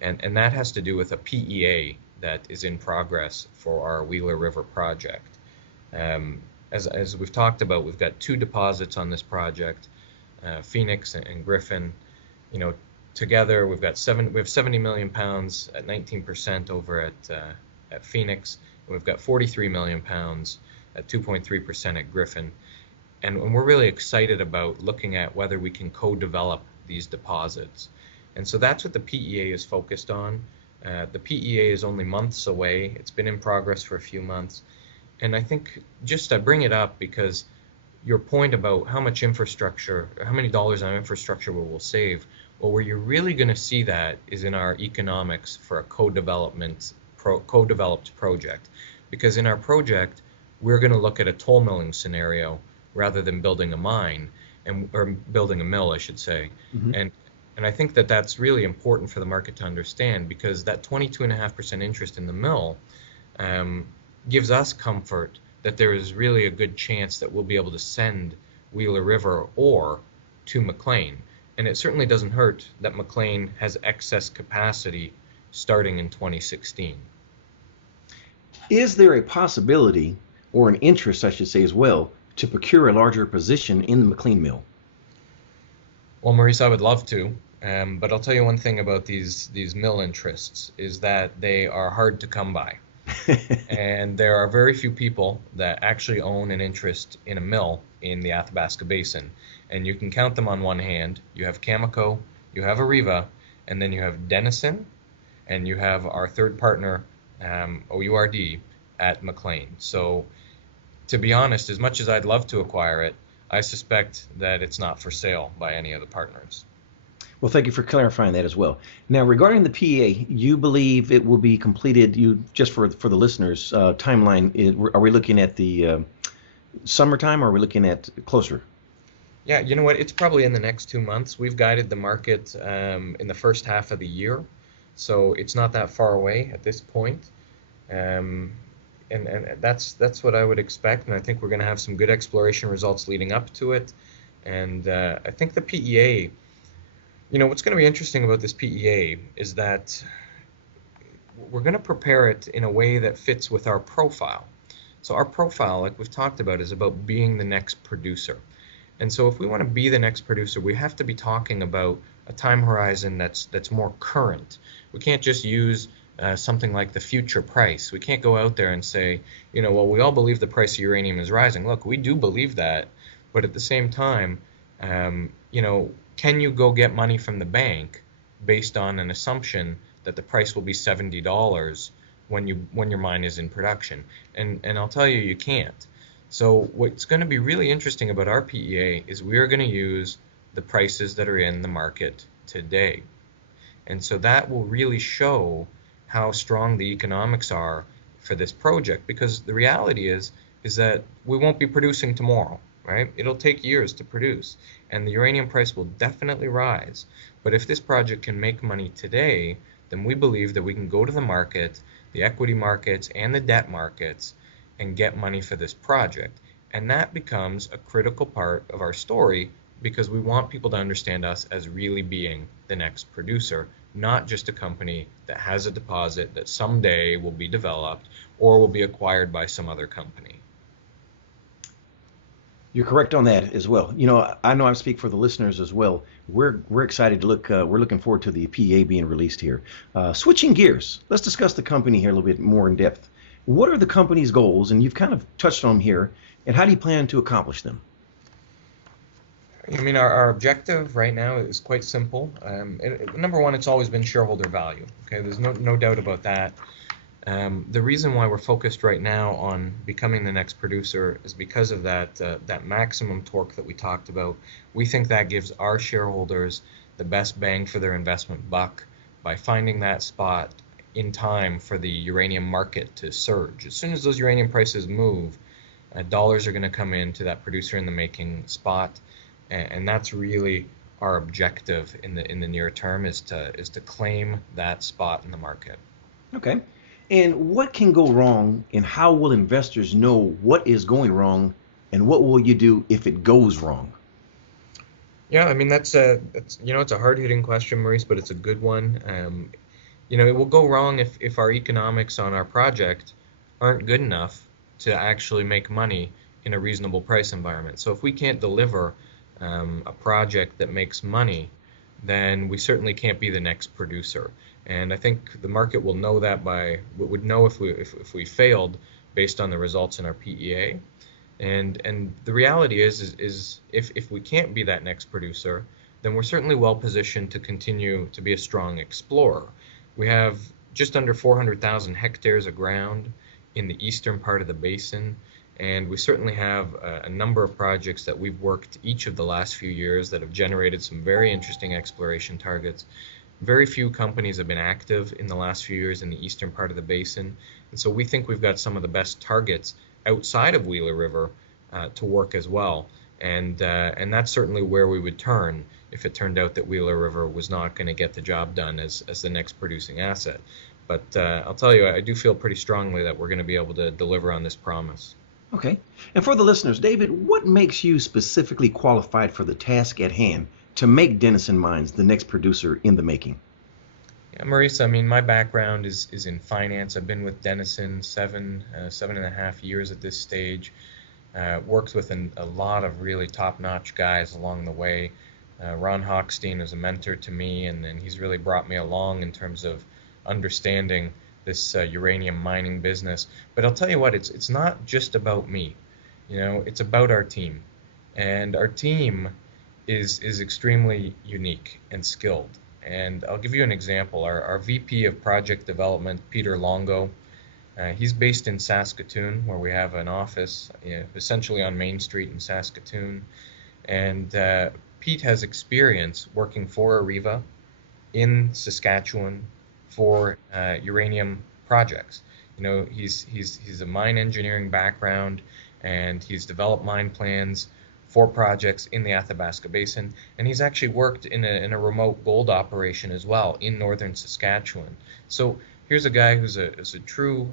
and that has to do with a PEA that is in progress for our Wheeler River project. As we've talked about, we've got two deposits on this project, Phoenix and Griffin. Together we have 70 million pounds at 19% over at Phoenix. And we've got 43 million pounds at 2.3% at Griffin. And we're really excited about looking at whether we can co-develop these deposits. And so that's what the PEA is focused on. The PEA is only months away. It's been in progress for a few months. And I think just I bring it up because your point about how much infrastructure, how many dollars on infrastructure we will save, well, where you're really going to see that is in our economics for a co-developed project. Because in our project, we're going to look at a toll milling scenario rather than building a mine, or building a mill, I should say. Mm-hmm. And I think that that's really important for the market to understand, because that 22.5% interest in the mill gives us comfort that there is really a good chance that we'll be able to send Wheeler River ore to McLean. And it certainly doesn't hurt that McLean has excess capacity starting in 2016. Is there a possibility, or an interest, I should say as well, to procure a larger position in the McLean mill? Well, Maurice, I would love to, but I'll tell you one thing about these mill interests is that they are hard to come by. And there are very few people that actually own an interest in a mill in the Athabasca Basin. And you can count them on one hand. You have Cameco, you have Areva, and then you have Denison, and you have our third partner, OURD, at McLean. So to be honest, as much as I'd love to acquire it, I suspect that it's not for sale by any of the partners. Well, thank you for clarifying that as well. Now, regarding the PEA, you believe it will be completed, just for the listeners, timeline, are we looking at the summertime, or are we looking at closer? Yeah, you know what? It's probably in the next 2 months. We've guided the market in the first half of the year, so it's not that far away at this point. And that's what I would expect, and I think we're going to have some good exploration results leading up to it. And I think the PEA, what's going to be interesting about this PEA is that we're going to prepare it in a way that fits with our profile. So our profile, like we've talked about, is about being the next producer. And so if we want to be the next producer, we have to be talking about a time horizon that's more current. We can't just use something like the future price. We can't go out there and say, well, we all believe the price of uranium is rising. Look, we do believe that, but at the same time, can you go get money from the bank based on an assumption that the price will be $70 when your mine is in production? And I'll tell you, you can't. So what's going to be really interesting about our PEA is we are going to use the prices that are in the market today. And so that will really show how strong the economics are for this project, because the reality is that we won't be producing tomorrow, right? It'll take years to produce, and the uranium price will definitely rise. But if this project can make money today, then we believe that we can go to the market, the equity markets and the debt markets, and get money for this project. And that becomes a critical part of our story, because we want people to understand us as really being the next producer, not just a company that has a deposit that someday will be developed or will be acquired by some other company. You're correct on that as well. I know I speak for the listeners as well. We're excited to look. We're looking forward to the PEA being released here. Switching gears, let's discuss the company here a little bit more in depth. What are the company's goals, and you've kind of touched on them here, and how do you plan to accomplish them? Our objective right now is quite simple. Number one, it's always been shareholder value. Okay, there's no doubt about that. The reason why we're focused right now on becoming the next producer is because of that maximum torque that we talked about. We think that gives our shareholders the best bang for their investment buck by finding that spot in time for the uranium market to surge. As soon as those uranium prices move, dollars are going to come into that producer in the making spot, and that's really our objective in the near term, is to claim that spot in the market. Okay. And what can go wrong, and how will investors know what is going wrong, and what will you do if it goes wrong? Yeah, it's a hard-hitting question, Maurice, but it's a good one. it will go wrong if our economics on our project aren't good enough to actually make money in a reasonable price environment. So if we can't deliver a project that makes money, then we certainly can't be the next producer. And I think the market will know that would know if we failed based on the results in our PEA. And the reality is if we can't be that next producer, then we're certainly well positioned to continue to be a strong explorer. We have just under 400,000 hectares of ground in the eastern part of the basin, and we certainly have a number of projects that we've worked each of the last few years that have generated some very interesting exploration targets. Very few companies have been active in the last few years in the eastern part of the basin, and so we think we've got some of the best targets outside of Wheeler River to work as well. And that's certainly where we would turn if it turned out that Wheeler River was not going to get the job done as the next producing asset. But I'll tell you, I do feel pretty strongly that we're going to be able to deliver on this promise. Okay. And for the listeners, David, what makes you specifically qualified for the task at hand to make Denison Mines the next producer in the making? Yeah, Marisa, I mean, my background is in finance. I've been with Denison 7.5 years at this stage. Worked with a lot of really top-notch guys along the way. Ron Hochstein is a mentor to me, and he's really brought me along in terms of understanding this uranium mining business. But I'll tell you what, it's not just about me. It's about our team. And our team is extremely unique and skilled. And I'll give you an example. Our VP of Project Development, Peter Longo, he's based in Saskatoon, where we have an office, essentially on Main Street in Saskatoon. And Pete has experience working for Areva in Saskatchewan for uranium projects. He's a mine engineering background, and he's developed mine plans for projects in the Athabasca Basin, and he's actually worked in a remote gold operation as well in northern Saskatchewan. So here's a guy who's a true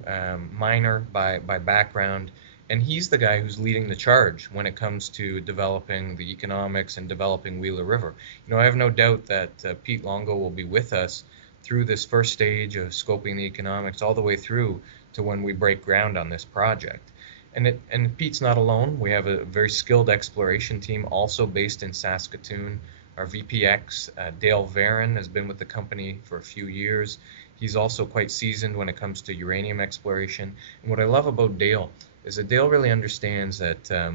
miner by background, and he's the guy who's leading the charge when it comes to developing the economics and developing Wheeler River. I have no doubt that Pete Longo will be with us through this first stage of scoping the economics all the way through to when we break ground on this project. And Pete's not alone. We have a very skilled exploration team also based in Saskatoon. Our VPX, Dale Varon, has been with the company for a few years. He's also quite seasoned when it comes to uranium exploration. And what I love about Dale is that Dale really understands that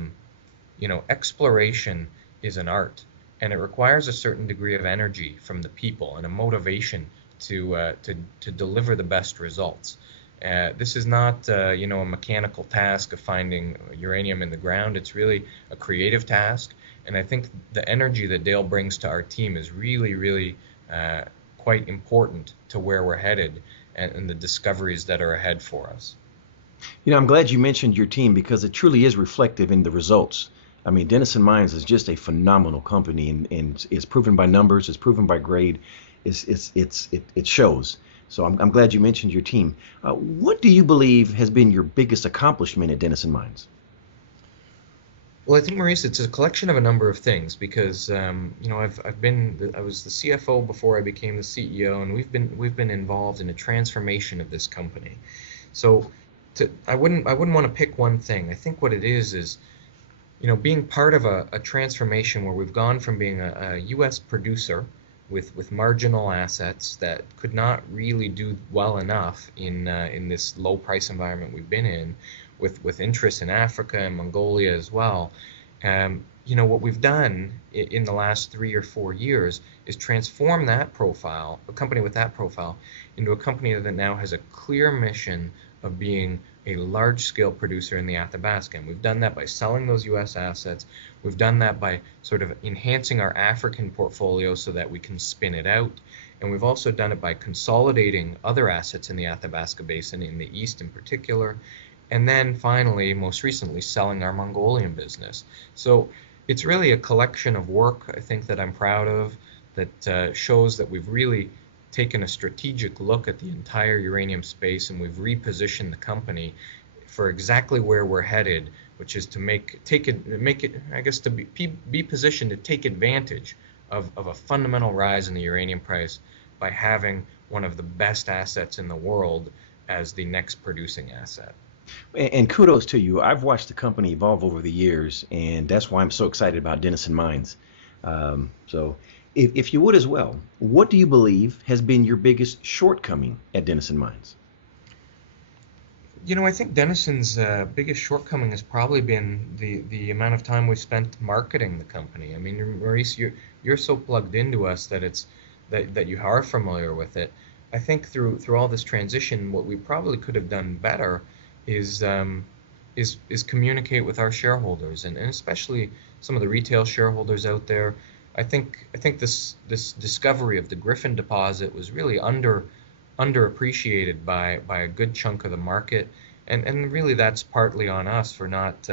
exploration is an art, and it requires a certain degree of energy from the people and a motivation to deliver the best results. This is not a mechanical task of finding uranium in the ground. It's really a creative task, and I think the energy that Dale brings to our team is really, really quite important to where we're headed and the discoveries that are ahead for us. I'm glad you mentioned your team because it truly is reflective in the results. I mean, Denison Mines is just a phenomenal company, and it's proven by numbers, it's proven by grade, it shows. So I'm glad you mentioned your team. What do you believe has been your biggest accomplishment at Denison Mines? Well, I think, Maurice, it's a collection of a number of things because I was the CFO before I became the CEO, and we've been involved in a transformation of this company. So I wouldn't want to pick one thing. I think what it is being part of a transformation where we've gone from being a U.S. producer with marginal assets that could not really do well enough in this low price environment we've been in, with interests in Africa and Mongolia as well. What we've done in the last 3 or 4 years is transform that profile, a company with that profile, into a company that now has a clear mission of being a large-scale producer in the Athabasca. And we've done that by selling those U.S. assets. We've done that by sort of enhancing our African portfolio so that we can spin it out. And we've also done it by consolidating other assets in the Athabasca Basin, in the east in particular. And then finally, most recently, selling our Mongolian business. So it's really a collection of work, I think, that I'm proud of, that shows that we've really taken a strategic look at the entire uranium space, and we've repositioned the company for exactly where we're headed, which is to be positioned to take advantage of a fundamental rise in the uranium price by having one of the best assets in the world as the next producing asset. And kudos to you. I've watched the company evolve over the years, and that's why I'm so excited about Denison Mines. So, if you would as well, what do you believe has been your biggest shortcoming at Denison Mines? I think Denison's biggest shortcoming has probably been the amount of time we've spent marketing the company. I mean, Maurice, you're so plugged into us that that you are familiar with it. I think through all this transition, what we probably could have done better is is communicate with our shareholders, and especially some of the retail shareholders out there. I think this discovery of the Griffin deposit was really underappreciated by a good chunk of the market, and really that's partly on us for not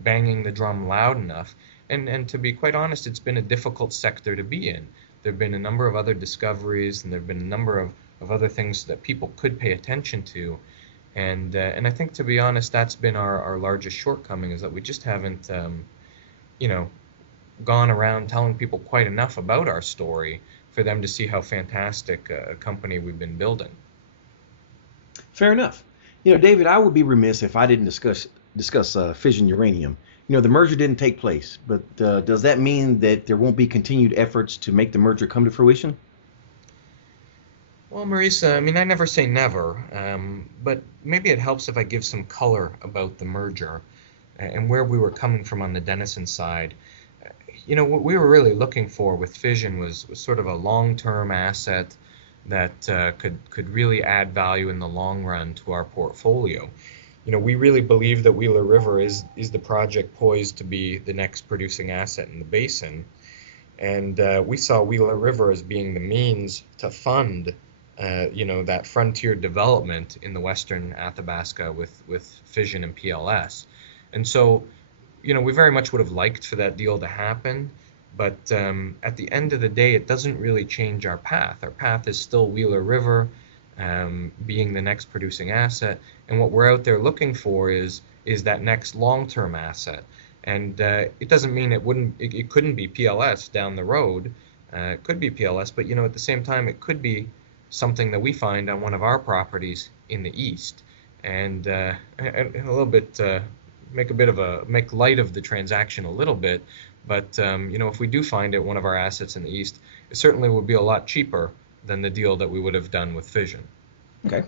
banging the drum loud enough. And to be quite honest, it's been a difficult sector to be in. There have been a number of other discoveries, and there have been a number of other things that people could pay attention to. And I think, to be honest, that's been our largest shortcoming, is that we just haven't you know gone around telling people quite enough about our story for them to see how fantastic a company we've been building. Fair enough. David, I would be remiss if I didn't discuss fission uranium. The merger didn't take place, but does that mean that there won't be continued efforts to make the merger come to fruition? Well, Marisa, I mean, I never say never, but maybe it helps if I give some color about the merger and where we were coming from on the Denison side. What we were really looking for with fission was sort of a long-term asset that could really add value in the long run to our portfolio. We really believe that Wheeler River is the project poised to be the next producing asset in the basin, and we saw Wheeler River as being the means to fund that frontier development in the western Athabasca with fission and PLS. And so, we very much would have liked for that deal to happen, but at the end of the day, it doesn't really change our path. Our path is still Wheeler River being the next producing asset, and what we're out there looking for is that next long-term asset. And it doesn't mean it couldn't be PLS down the road. It could be PLS, but at the same time, it could be something that we find on one of our properties in the east, and a little bit make light of the transaction a little bit. But if we do find it one of our assets in the east, it certainly would be a lot cheaper than the deal that we would have done with fission. Okay.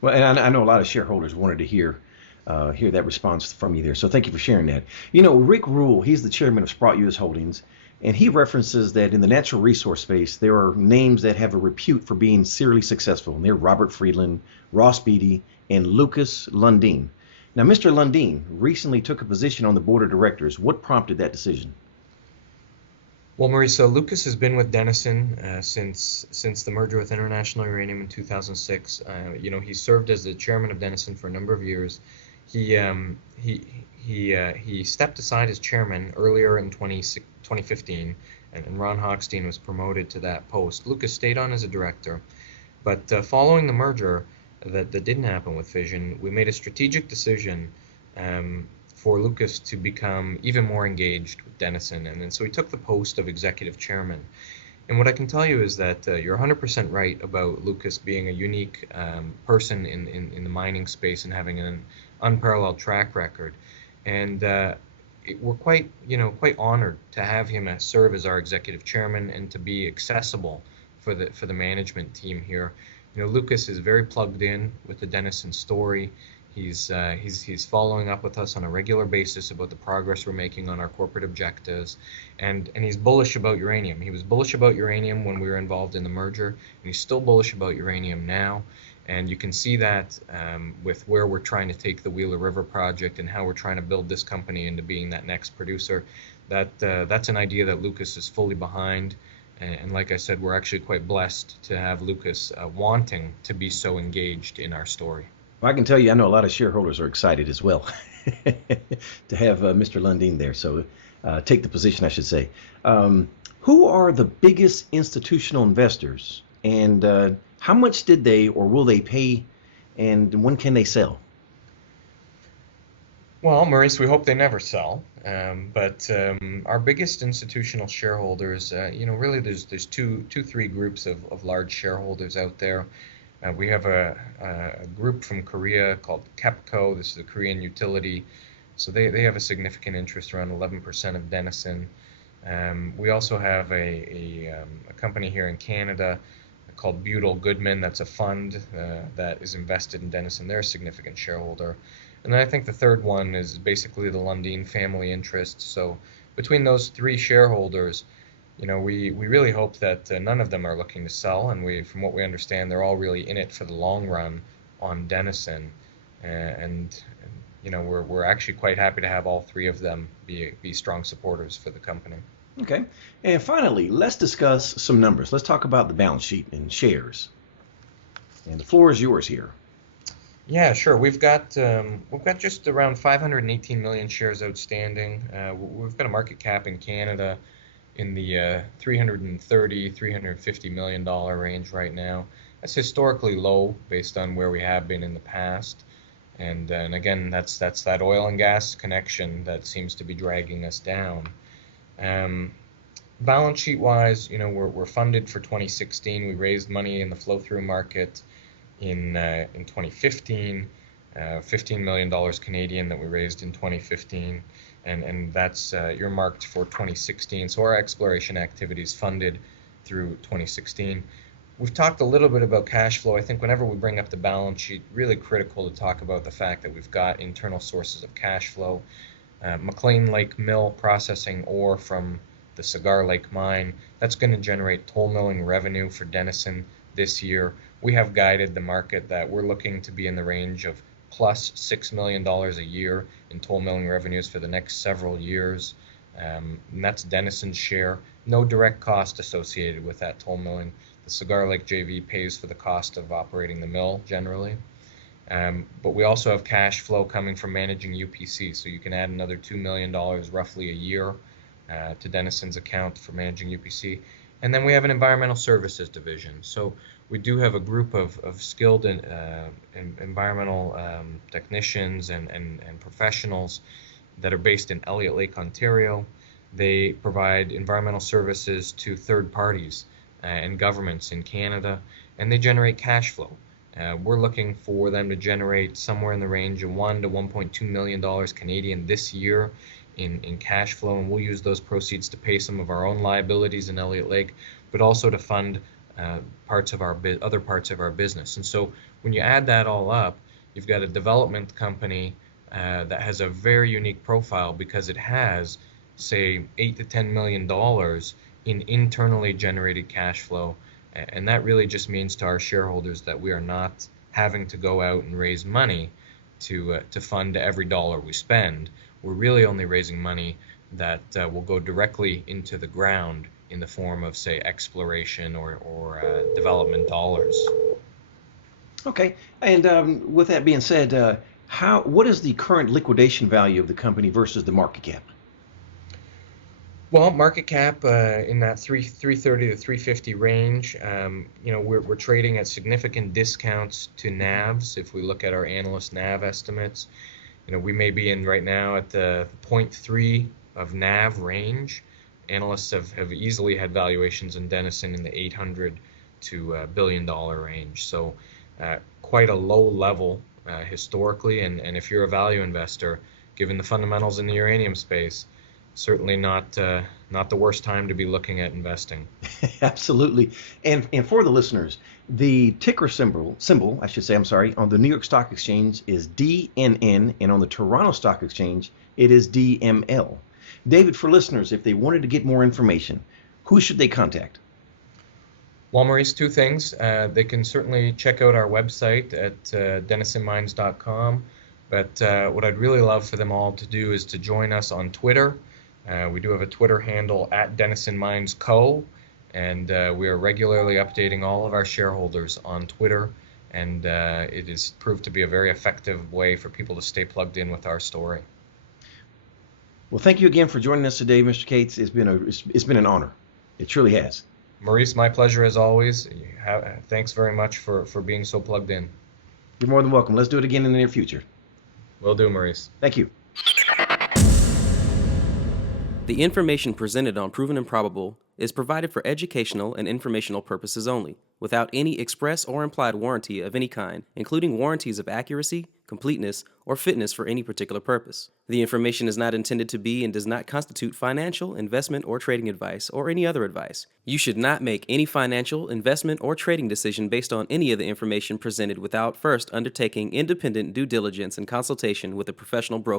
Well, and I know a lot of shareholders wanted to hear that response from you there. So thank you for sharing that. Rick Rule, he's the chairman of Sprott U.S. Holdings, and he references that in the natural resource space, there are names that have a repute for being serially successful. And they're Robert Friedland, Ross Beatty, and Lucas Lundin. Now, Mr. Lundin recently took a position on the board of directors. What prompted that decision? Well, Marisa, Lucas has been with Denison since the merger with International Uranium in 2006. He served as the chairman of Denison for a number of years. He stepped aside as chairman earlier in 2015, and Ron Hochstein was promoted to that post. Lucas stayed on as a director, but following the merger that didn't happen with fission, we made a strategic decision for Lucas to become even more engaged with Denison, and so he took the post of executive chairman. And what I can tell you is that you're 100% right about Lucas being a unique person in the mining space and having an unparalleled track record. And we're quite honored to have him serve as our executive chairman and to be accessible for the management team here. Lucas is very plugged in with the Denison story. He's following up with us on a regular basis about the progress we're making on our corporate objectives, and he's bullish about uranium. He was bullish about uranium when we were involved in the merger, and he's still bullish about uranium now. And you can see that with where we're trying to take the Wheeler River project and how we're trying to build this company into being that next producer. That's an idea that Lucas is fully behind. And like I said, we're actually quite blessed to have Lucas wanting to be so engaged in our story. Well, I can tell you, I know a lot of shareholders are excited as well to have Mr. Lundin there. So take the position, I should say. Who are the biggest institutional investors, and how much did they or will they pay, and when can they sell? Well, Maurice, we hope they never sell. But our biggest institutional shareholders, really there's three groups of large shareholders out there. We have a group from Korea called KEPCO. This is a Korean utility. So they have a significant interest, around 11% of Denison. We also have a company here in Canada called Butyl Goodman. That's a fund that is invested in Denison. They're a significant shareholder. And then I think the third one is basically the Lundin family interest. So between those three shareholders, we really hope that none of them are looking to sell, and from what we understand, they're all really in it for the long run on Denison. And we're actually quite happy to have all three of them be strong supporters for the company. Okay. And finally, let's discuss some numbers. Let's talk about the balance sheet and shares. And the floor is yours here. Yeah, sure. We've got just around 518 million shares outstanding. We've got a market cap in Canada in the 330, $350 million range right now. That's historically low based on where we have been in the past. And again, that's that oil and gas connection that seems to be dragging us down. Balance sheet wise, we're funded for 2016. We raised money in the flow-through market in 2015, $15 million Canadian that we raised in 2015, and that's earmarked for 2016. So our exploration activities funded through 2016. We've talked a little bit about cash flow. I think whenever we bring up the balance sheet, really critical to talk about the fact that we've got internal sources of cash flow. McLean Lake Mill processing ore from the Cigar Lake mine, that's going to generate toll milling revenue for Denison this year. We have guided the market that we're looking to be in the range of plus $6 million a year in toll milling revenues for the next several years. And that's Denison's share. No direct cost associated with that toll milling. The Cigar Lake JV pays for the cost of operating the mill generally. But we also have cash flow coming from managing UPC, so you can add another $2 million roughly a year to Denison's account for managing UPC. And then we have an environmental services division. So we do have a group of skilled environmental technicians and professionals that are based in Elliott Lake, Ontario. They provide environmental services to third parties and governments in Canada, and they generate cash flow. We're looking for them to generate somewhere in the range of $1 to $1.2 million Canadian this year in cash flow, and we'll use those proceeds to pay some of our own liabilities in Elliott Lake, but also to fund other parts of our business. And so when you add that all up, you've got a development company that has a very unique profile because it has, say, $8 to $10 million in internally generated cash flow. And that really just means to our shareholders that we are not having to go out and raise money to fund every dollar we spend. We're really only raising money that will go directly into the ground in the form of, say, exploration or development dollars. Okay. And with that being said, what is the current liquidation value of the company versus the market cap? Well, market cap in that 330 to 350 range. We're trading at significant discounts to NAVs. If we look at our analyst NAV estimates, we may be in right now at the 0.3 of NAV range. Analysts have easily had valuations in Denison in the 800 to $1 billion range. So quite a low level historically. And if you're a value investor, given the fundamentals in the uranium space, certainly not the worst time to be looking at investing. Absolutely. And for the listeners, the ticker symbol, I should say, I'm sorry, on the New York Stock Exchange is DNN, and on the Toronto Stock Exchange, it is DML. David, for listeners, if they wanted to get more information, who should they contact? Well, Maurice, two things. They can certainly check out our website at denisonmines.com. But what I'd really love for them all to do is to join us on Twitter. We do have a Twitter handle at Denison Mines Co. And we are regularly updating all of our shareholders on Twitter. And it has proved to be a very effective way for people to stay plugged in with our story. Well, thank you again for joining us today, Mr. Cates. It's been an honor. It truly has. Maurice, my pleasure as always. Thanks very much for being so plugged in. You're more than welcome. Let's do it again in the near future. Will do, Maurice. Thank you. The information presented on Proven and Probable is provided for educational and informational purposes only, without any express or implied warranty of any kind, including warranties of accuracy, completeness, or fitness for any particular purpose. The information is not intended to be and does not constitute financial, investment, or trading advice, or any other advice. You should not make any financial, investment, or trading decision based on any of the information presented without first undertaking independent due diligence and consultation with a professional broker.